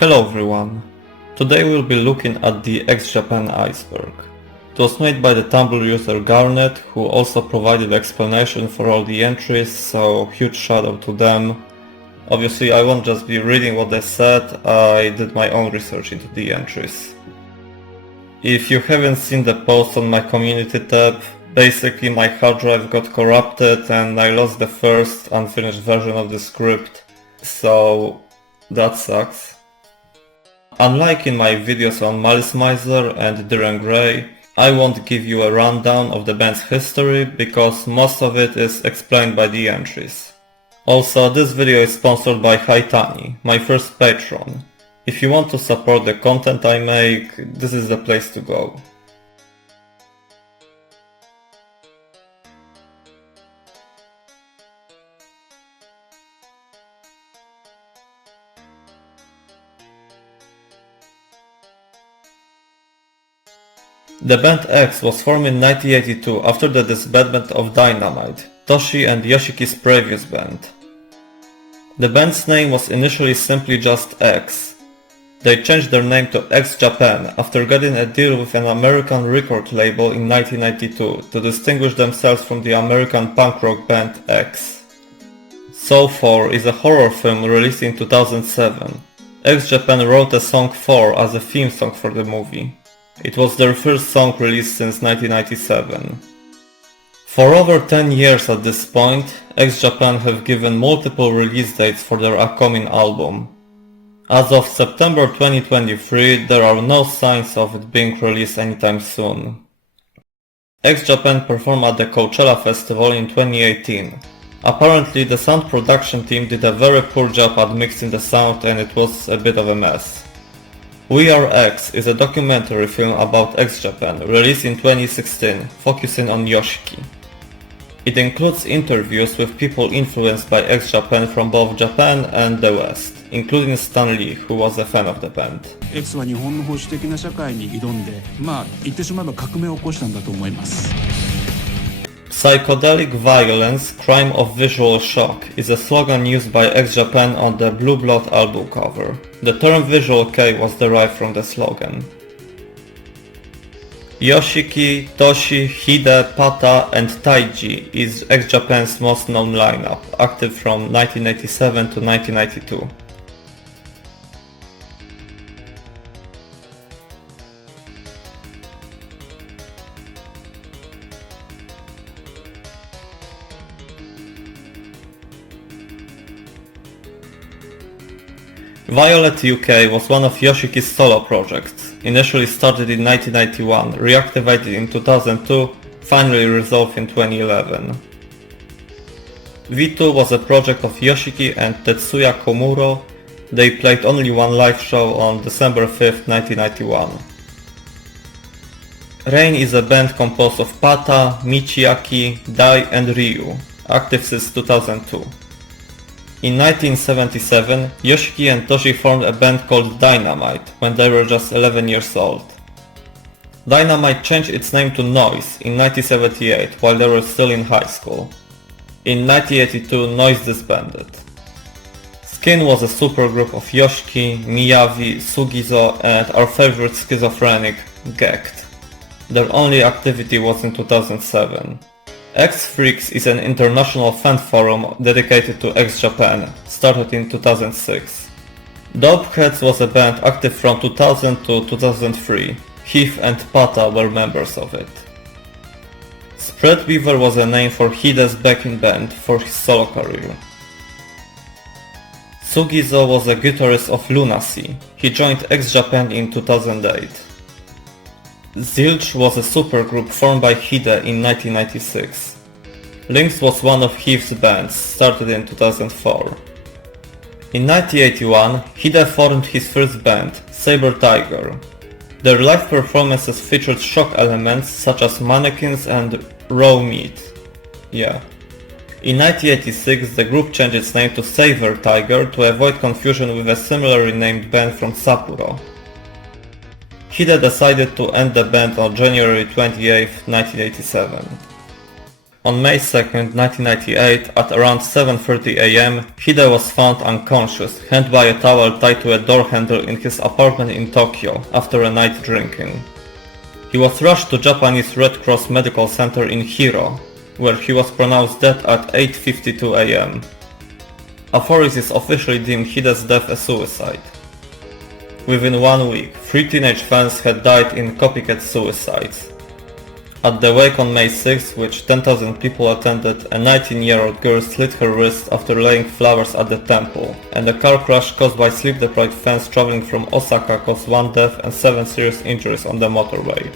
Hello everyone! Today we'll be looking at the X JAPAN Iceberg. It was made by the Tumblr user Garnet, who also provided explanation for all the entries, so huge shout out to them. Obviously I won't just be reading what they said, I did my own research into the entries. If you haven't seen the post on my community tab, basically my hard drive got corrupted and I lost the first unfinished version of the script, so that sucks. Unlike in my videos on Malice Miser and Diren Grey, I won't give you a rundown of the band's history because most of it is explained by the entries. Also, this video is sponsored by Haitani, my first patron. If you want to support the content I make, this is the place to go. The band X was formed in 1982 after the disbandment of Dynamite, Toshi and Yoshiki's previous band. The band's name was initially simply just X. They changed their name to X Japan after getting a deal with an American record label in 1992 to distinguish themselves from the American punk rock band X. So 4 is a horror film released in 2007. X Japan wrote a song 4 as a theme song for the movie. It was their first song released since 1997. For over 10 years at this point, X Japan have given multiple release dates for their upcoming album. As of September 2023, there are no signs of it being released anytime soon. X Japan performed at the Coachella Festival in 2018. Apparently the sound production team did a very poor job at mixing the sound and it was a bit of a mess. We Are X is a documentary film about X Japan, released in 2016, focusing on Yoshiki. It includes interviews with people influenced by X Japan from both Japan and the West, including Stan Lee, who was a fan of the band. X は日本の保守的な社会に挑んで、言ってしまえば革命を起こしたんだと思います。Psychedelic violence, crime of visual shock is a slogan used by X Japan on the Blue Blood album cover. The term visual kei was derived from the slogan. Yoshiki, Toshi, Hide, Pata and Taiji is X Japan's most known lineup, active from 1987 to 1992. Violet UK was one of Yoshiki's solo projects, initially started in 1991, reactivated in 2002, finally resolved in 2011. V2 was a project of Yoshiki and Tetsuya Komuro. They played only one live show on December 5, 1991. Rain is a band composed of Pata, Michiaki, Dai and Ryu, active since 2002. In 1977, Yoshiki and Toshi formed a band called Dynamite when they were just 11 years old. Dynamite changed its name to Noise in 1978 while they were still in high school. In 1982, Noise disbanded. Skin was a supergroup of Yoshiki, Miyavi, Sugizo and our favorite schizophrenic, Gekt. Their only activity was in 2007. X Freaks is an international fan forum dedicated to X Japan, started in 2006. Dopeheads was a band active from 2000 to 2003. Heath and Pata were members of it. Spreadweaver was a name for Hide's backing band for his solo career. Sugizo was a guitarist of Lunacy. He joined X Japan in 2008. Zilch was a supergroup formed by Hide in 1996. Lynx was one of Heath's bands, started in 2004. In 1981, Hide formed his first band, Saber Tiger. Their live performances featured shock elements such as mannequins and raw meat. In 1986, the group changed its name to Saber Tiger to avoid confusion with a similarly named band from Sapporo. Hide decided to end the band on January 28, 1987. On May 2nd, 1998, at around 7:30 am, Hide was found unconscious, hanged by a towel tied to a door handle in his apartment in Tokyo after a night drinking. He was rushed to Japanese Red Cross Medical Center in Hiro, where he was pronounced dead at 8:52 am. Authorities officially deemed Hide's death a suicide. Within 1 week, 3 teenage fans had died in copycat suicides. At the wake on May 6, which 10,000 people attended, a 19-year-old girl slit her wrist after laying flowers at the temple, and a car crash caused by sleep-deprived fans traveling from Osaka caused 1 death and 7 serious injuries on the motorway.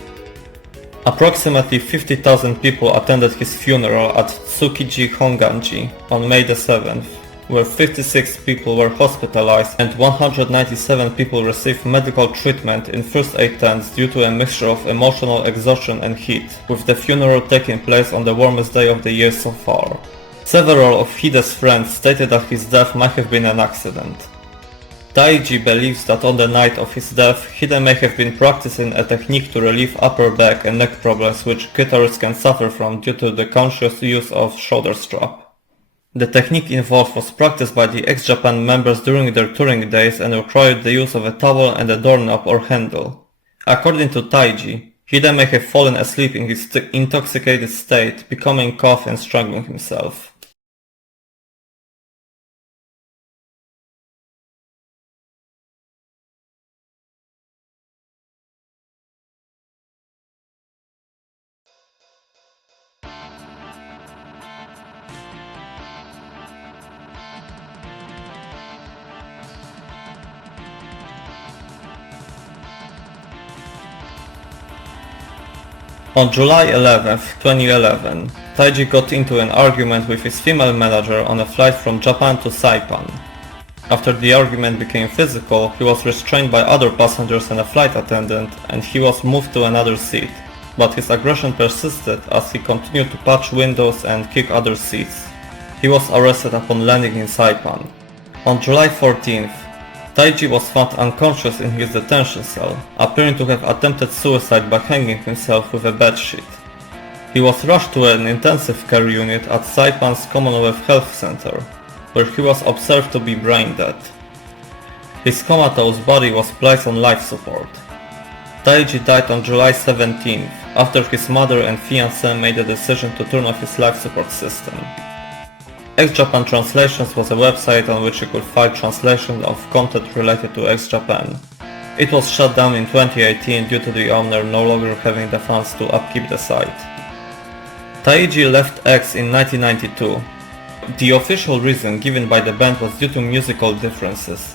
Approximately 50,000 people attended his funeral at Tsukiji Honganji on May the 7th, where 56 people were hospitalized and 197 people received medical treatment in first aid tents due to a mixture of emotional exhaustion and heat, with the funeral taking place on the warmest day of the year so far. Several of Hide's friends stated that his death might have been an accident. Taiji believes that on the night of his death, Hide may have been practicing a technique to relieve upper back and neck problems which guitarists can suffer from due to the conscious use of shoulder strap. The technique involved was practiced by the X Japan members during their touring days and required the use of a towel and a doorknob or handle. According to Taiji, Hide may have fallen asleep in his intoxicated state, becoming cough and strangling himself. On July 11, 2011, Taiji got into an argument with his female manager on a flight from Japan to Saipan. After the argument became physical, he was restrained by other passengers and a flight attendant, and he was moved to another seat, but his aggression persisted as he continued to patch windows and kick other seats. He was arrested upon landing in Saipan. On July 14th, Taiji was found unconscious in his detention cell, appearing to have attempted suicide by hanging himself with a bedsheet. He was rushed to an intensive care unit at Saipan's Commonwealth Health Center, where he was observed to be brain dead. His comatose body was placed on life support. Taiji died on July 17th, after his mother and fiancé made the decision to turn off his life support system. X Japan Translations was a website on which you could find translation of content related to X Japan. It was shut down in 2018 due to the owner no longer having the funds to upkeep the site. Taiji left X in 1992. The official reason given by the band was due to musical differences.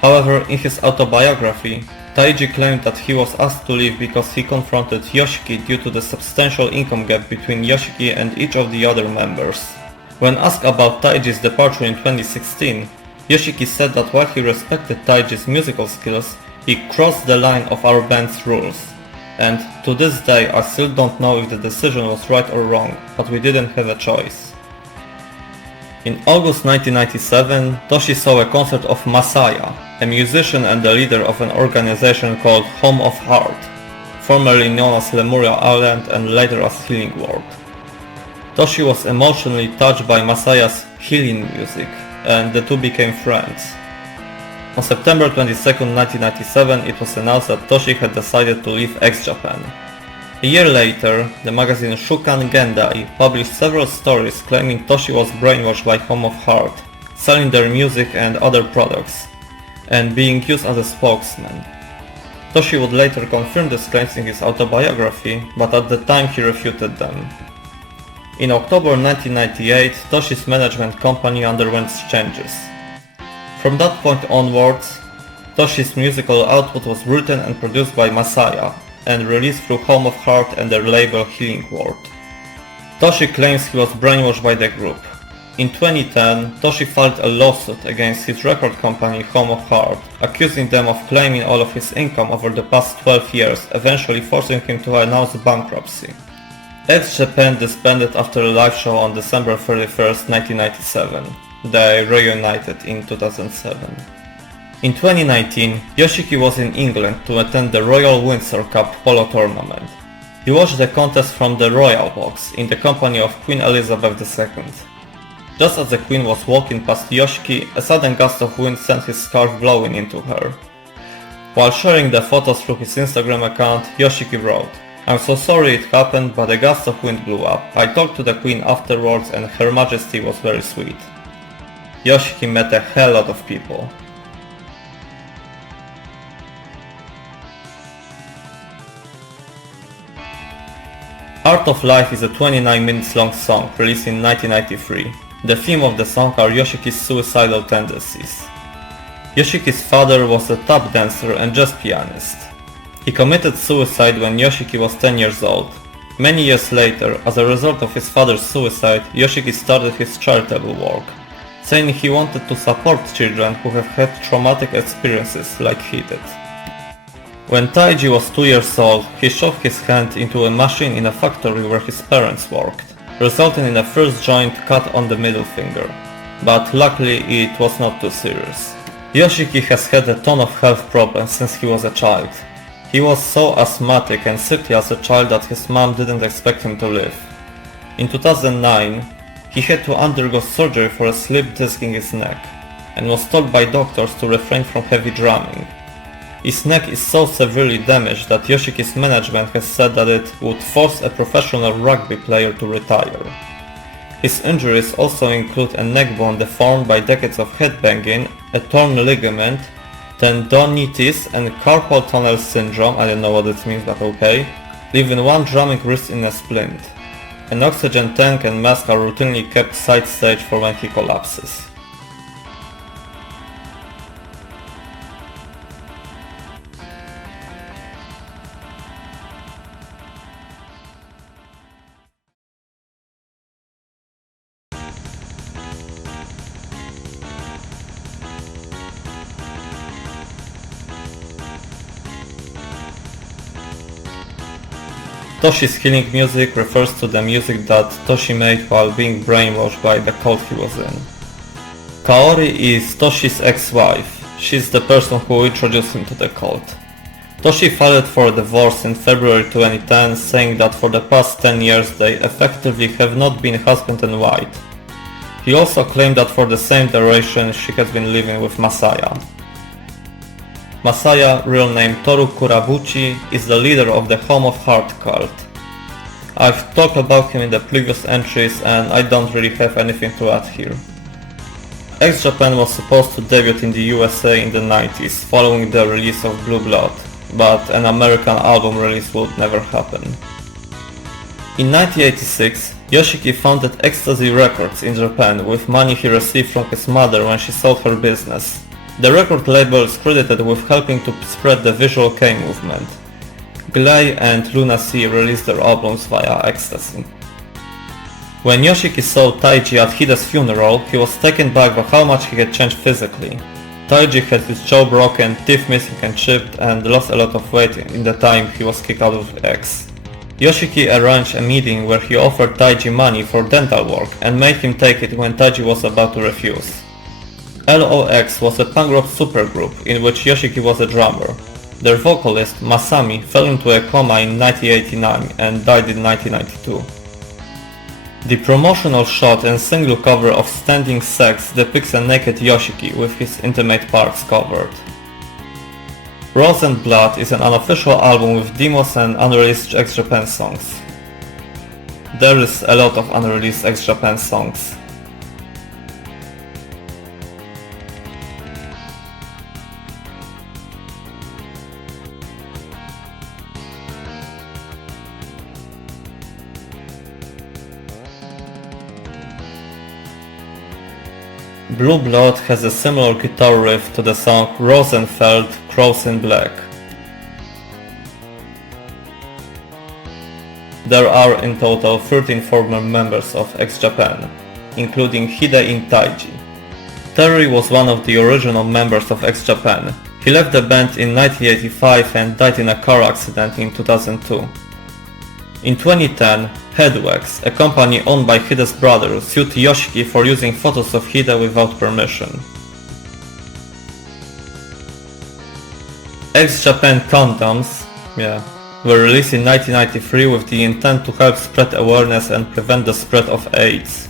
However, in his autobiography, Taiji claimed that he was asked to leave because he confronted Yoshiki due to the substantial income gap between Yoshiki and each of the other members. When asked about Taiji's departure in 2016, Yoshiki said that while he respected Taiji's musical skills, he crossed the line of our band's rules. And to this day I still don't know if the decision was right or wrong, but we didn't have a choice. In August 1997, Toshi saw a concert of Masaya, a musician and the leader of an organization called Home of Heart, formerly known as Lemuria Island and later as Healing World. Toshi was emotionally touched by Masaya's healing music, and the two became friends. On September 22, 1997, it was announced that Toshi had decided to leave X Japan. A year later, the magazine Shukan Gendai published several stories claiming Toshi was brainwashed by Home of Heart, selling their music and other products, and being used as a spokesman. Toshi would later confirm these claims in his autobiography, but at the time he refuted them. In October 1998, Toshi's management company underwent changes. From that point onwards, Toshi's musical output was written and produced by Masaya, and released through Home of Heart and their label Healing World. Toshi claims he was brainwashed by the group. In 2010, Toshi filed a lawsuit against his record company Home of Heart, accusing them of claiming all of his income over the past 12 years, eventually forcing him to announce bankruptcy. X Japan disbanded after a live show on December 31st, 1997. They reunited in 2007. In 2019, Yoshiki was in England to attend the Royal Windsor Cup polo tournament. He watched the contest from the royal box in the company of Queen Elizabeth II. Just as the Queen was walking past Yoshiki, a sudden gust of wind sent his scarf blowing into her. While sharing the photos through his Instagram account, Yoshiki wrote, "I'm so sorry it happened, but a gust of wind blew up. I talked to the Queen afterwards and Her Majesty was very sweet." Yoshiki met a hell lot of people. Art of Life is a 29 minutes long song released in 1993. The theme of the song are Yoshiki's suicidal tendencies. Yoshiki's father was a tap dancer and jazz pianist. He committed suicide when Yoshiki was 10 years old. Many years later, as a result of his father's suicide, Yoshiki started his charitable work, saying he wanted to support children who have had traumatic experiences like he did. When Taiji was 2 years old, he shoved his hand into a machine in a factory where his parents worked, resulting in a first joint cut on the middle finger. But luckily it was not too serious. Yoshiki has had a ton of health problems since he was a child. He was so asthmatic and sickly as a child that his mom didn't expect him to live. In 2009, he had to undergo surgery for a slip disc in his neck, and was told by doctors to refrain from heavy drumming. His neck is so severely damaged that Yoshiki's management has said that it would force a professional rugby player to retire. His injuries also include a neck bone deformed by decades of headbanging, a torn ligament, tendonitis and carpal tunnel syndrome, I don't know what it means but okay, leaving one drumming wrist in a splint. An oxygen tank and mask are routinely kept side stage for when he collapses. Toshi's healing music refers to the music that Toshi made while being brainwashed by the cult he was in. Kaori is Toshi's ex-wife. She's the person who introduced him to the cult. Toshi filed for a divorce in February 2010, saying that for the past 10 years they effectively have not been husband and wife. He also claimed that for the same duration she has been living with Masaya. Masaya, real name Toru Kurabuchi, is the leader of the Home of Heart cult. I've talked about him in the previous entries and I don't really have anything to add here. X Japan was supposed to debut in the USA in the 90s following the release of Blue Blood, but an American album release would never happen. In 1986, Yoshiki founded Ecstasy Records in Japan with money he received from his mother when she sold her business. The record label is credited with helping to spread the visual kei movement. Glay and Luna C released their albums via Ecstasy. When Yoshiki saw Taiji at Hide's funeral, he was taken back by how much he had changed physically. Taiji had his jaw broken, teeth missing and chipped, and lost a lot of weight in the time he was kicked out of X. Yoshiki arranged a meeting where he offered Taiji money for dental work and made him take it when Taiji was about to refuse. LOX was a punk rock supergroup in which Yoshiki was a drummer. Their vocalist, Masami, fell into a coma in 1989 and died in 1992. The promotional shot and single cover of Standing Sex depicts a naked Yoshiki with his intimate parts covered. Rose and Blood is an unofficial album with demos and unreleased X Japan songs. There is a lot of unreleased X Japan songs. Blue Blood has a similar guitar riff to the song Rosenfeld Crows in Black. There are in total 13 former members of X Japan, including Hide and Taiji. Terry was one of the original members of X Japan. He left the band in 1985 and died in a car accident in 2002. In 2010, Headwax, a company owned by Hide's brother, sued Yoshiki for using photos of Hide without permission. X Japan condoms, were released in 1993 with the intent to help spread awareness and prevent the spread of AIDS.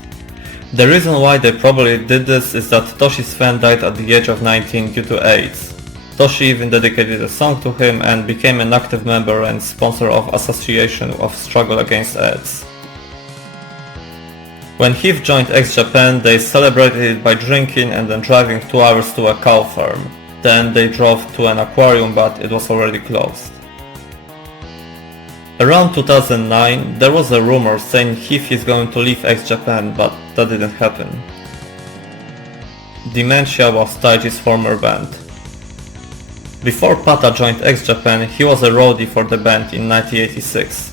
The reason why they probably did this is that Toshi's fan died at the age of 19 due to AIDS. Toshi even dedicated a song to him and became an active member and sponsor of Association of Struggle Against AIDS. When Heath joined X Japan, they celebrated it by drinking and then driving 2 hours to a cow farm. Then they drove to an aquarium, but it was already closed. Around 2009, there was a rumor saying Heath is going to leave X Japan, but that didn't happen. Dementia was Taiji's former band. Before Pata joined X Japan, he was a roadie for the band in 1986.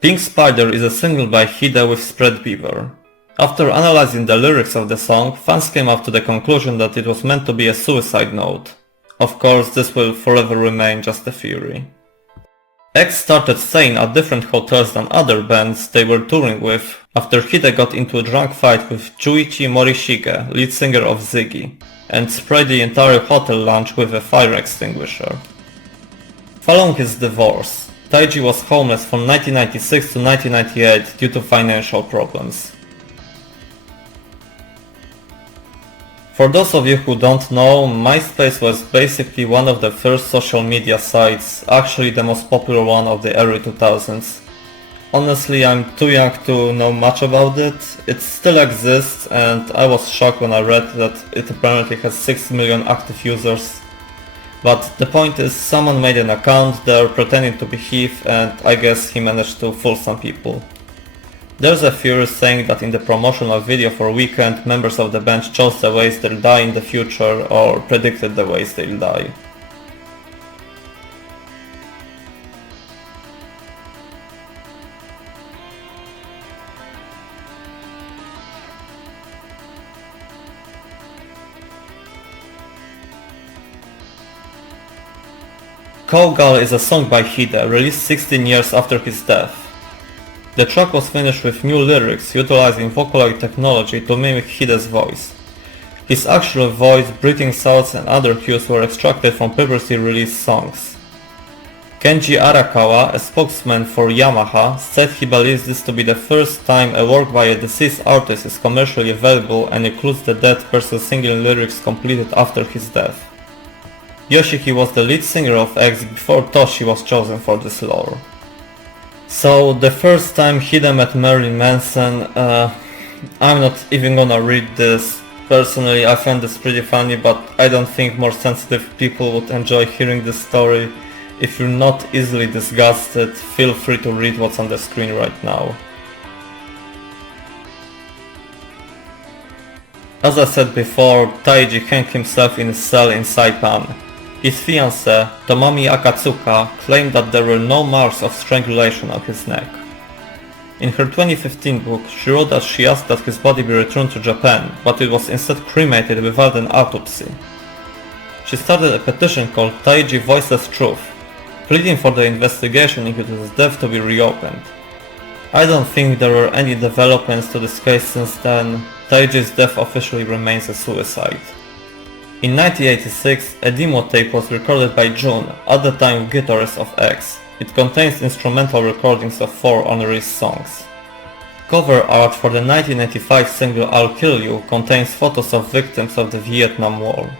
Pink Spider is a single by Hide with Spread Beaver. After analyzing the lyrics of the song, fans came up to the conclusion that it was meant to be a suicide note. Of course, this will forever remain just a theory. X started staying at different hotels than other bands they were touring with after Hide got into a drunk fight with Juichi Morishige, lead singer of Ziggy, and sprayed the entire hotel lounge with a fire extinguisher. Following his divorce, Taiji was homeless from 1996 to 1998 due to financial problems. For those of you who don't know, MySpace was basically one of the first social media sites, actually the most popular one of the early 2000s. Honestly, I'm too young to know much about it. It still exists and I was shocked when I read that it apparently has 6 million active users. But the point is, someone made an account there pretending to be Heath, and I guess he managed to fool some people. There's a theory saying that in the promotional video for Weekend, members of the band chose the ways they'll die in the future or predicted the ways they'll die. Cowgirl is a song by Hide, released 16 years after his death. The track was finished with new lyrics, utilizing Vocaloid technology to mimic Hide's voice. His actual voice, breathing sounds and other cues were extracted from previously released songs. Kenji Arakawa, a spokesman for Yamaha, said he believes this to be the first time a work by a deceased artist is commercially available and includes the dead person's singing lyrics completed after his death. Yoshiki was the lead singer of X before Toshi was chosen for this lore. So the first time Hide met Marilyn Manson, I'm not even gonna read this. Personally, I find this pretty funny, but I don't think more sensitive people would enjoy hearing this story. If you're not easily disgusted, feel free to read what's on the screen right now. As I said before, Taiji hanged himself in a cell in Saipan. His fiancée, Tomomi Akatsuka, claimed that there were no marks of strangulation on his neck. In her 2015 book, she wrote that she asked that his body be returned to Japan, but it was instead cremated without an autopsy. She started a petition called Taiji Voiceless Truth, pleading for the investigation into his death to be reopened. I don't think there were any developments to this case since then. Taiji's death officially remains a suicide. In 1986, a demo tape was recorded by Jun, at the time guitarist of X. It contains instrumental recordings of 4 unreleased songs. Cover art for the 1985 single I'll Kill You contains photos of victims of the Vietnam War.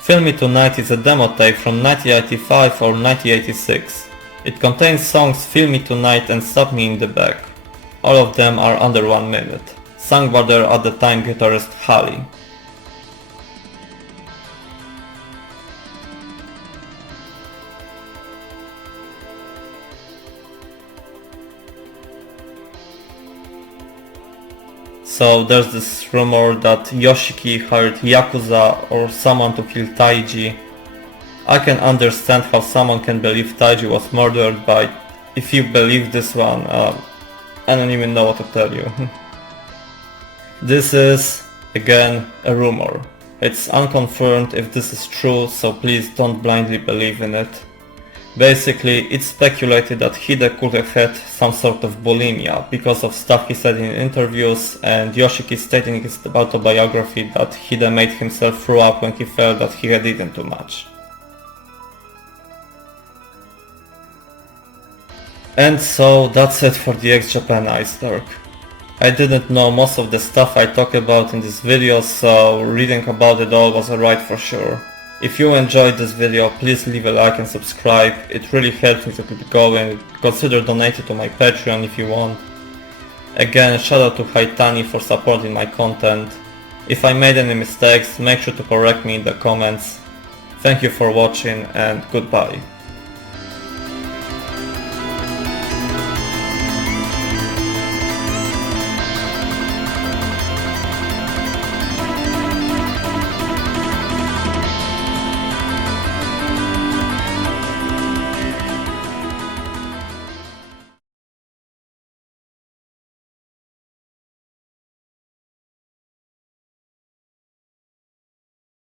Film Me Tonight is a demo tape from 1985 or 1986. It contains songs Feel Me Tonight and Stab Me in the Back. All of them are under 1 minute, sung by their at the time guitarist Hali. So there's this rumor that Yoshiki hired Yakuza or someone to kill Taiji. I can understand how someone can believe Taiji was murdered, but if you believe this one, I don't even know what to tell you. This is, again, a rumor. It's unconfirmed if this is true, so please don't blindly believe in it. Basically, it's speculated that Hide could have had some sort of bulimia because of stuff he said in interviews, and Yoshiki stating in his autobiography that Hide made himself throw up when he felt that he had eaten too much. And so that's it for the X Japan Iceberg. I didn't know most of the stuff I talk about in this video, so reading about it all was alright for sure. If you enjoyed this video, please leave a like and subscribe, it really helps me to keep going. Consider donating to my Patreon if you want. Again, shout out to Haitani for supporting my content. If I made any mistakes, make sure to correct me in the comments. Thank you for watching and goodbye.